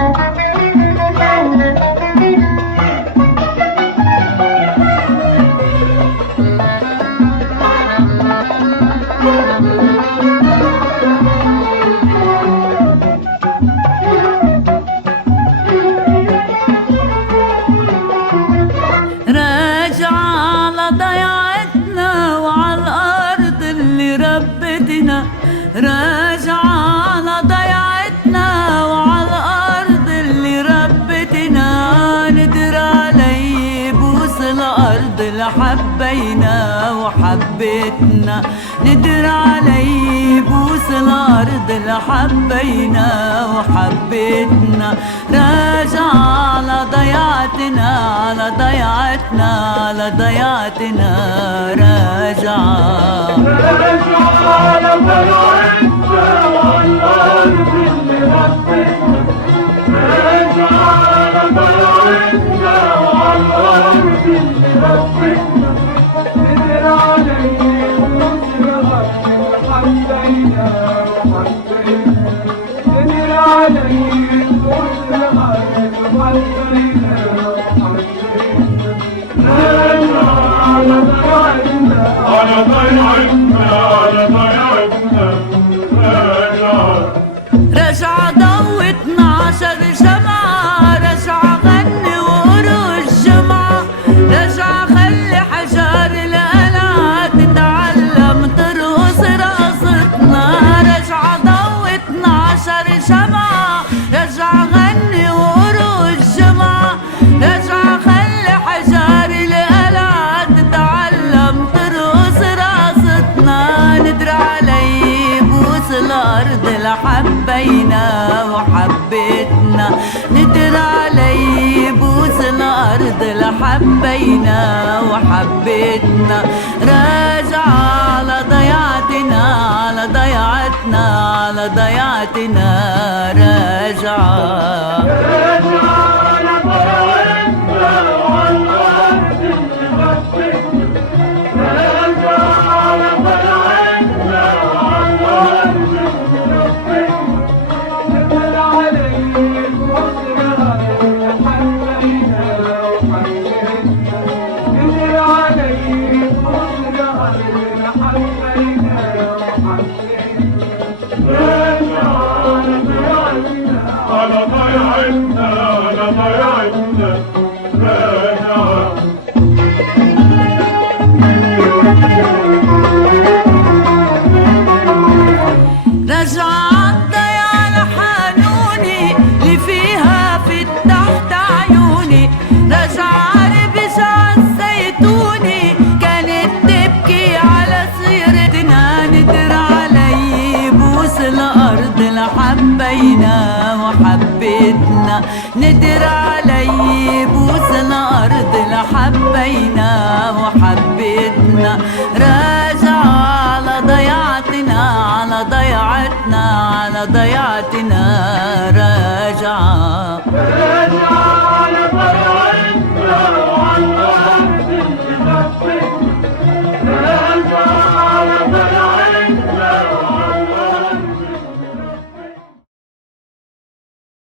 راجع على ضيعتنا وعلى الأرض اللي ربتنا، ندر علي بوس الأرض اللي حبينا وحبتنا، ندر علي بوس الأرض اللي حبينا وحبتنا. راجع على ضيعتنا على ضيعتنا على ضيعتنا، راجع على ضيعتنا وعلى الأرض اللي ربتنا، راجع على ضيعتنا وعلى الأرض اللي ربتنا، ندر علي بوس الأرض اللي حبينا وحبتنا، ندر علي بوس الأرض اللي حبينا وحبتنا. راجع على ضيعتنا على ضيعتنا على ضيعتنا، رجع ضو 12 جمعة، رجع غني وقروا الجمعة، رجع خلي حجار القلعة تتعلم ترقص رقصتنا. رجع ضو 12 جمعة، رجع غني وقروا الجمعة، رجع خلي حجار القلعة تتعلم ترقص رقصتنا. ندر علي بوس الأرض اللي حبينا وحبتنا، ندر علي بوس الأرض اللي حبينا وحبتنا. راجع على ضيعتنا على ضيعتنا على ضيعتنا، راجع على ضيعتنا وعلى الأرض اللي ربتنا، راجع على ضيعتنا وعلى الأرض اللي ربتنا، ندر علي بوس الأرض اللي حبينا وحبتنا، ندر علي بوس الأرض اللي حبينا وحبتنا. راجع على ضيعتنا على ضيعتنا على ضيعتنا، راجع رجع عالضيعة الحنوني اللي فيها في تحت عيوني، رجع عربش عالزيتوني كانت تبكي على سيرتنا. ندر علي بوس الأرض اللي حبينا وحبتنا، ندر علي بوس الأرض اللي حبينا وحبتنا. راجع على ضيعتنا على ضيعتنا على ضيعتنا، راجع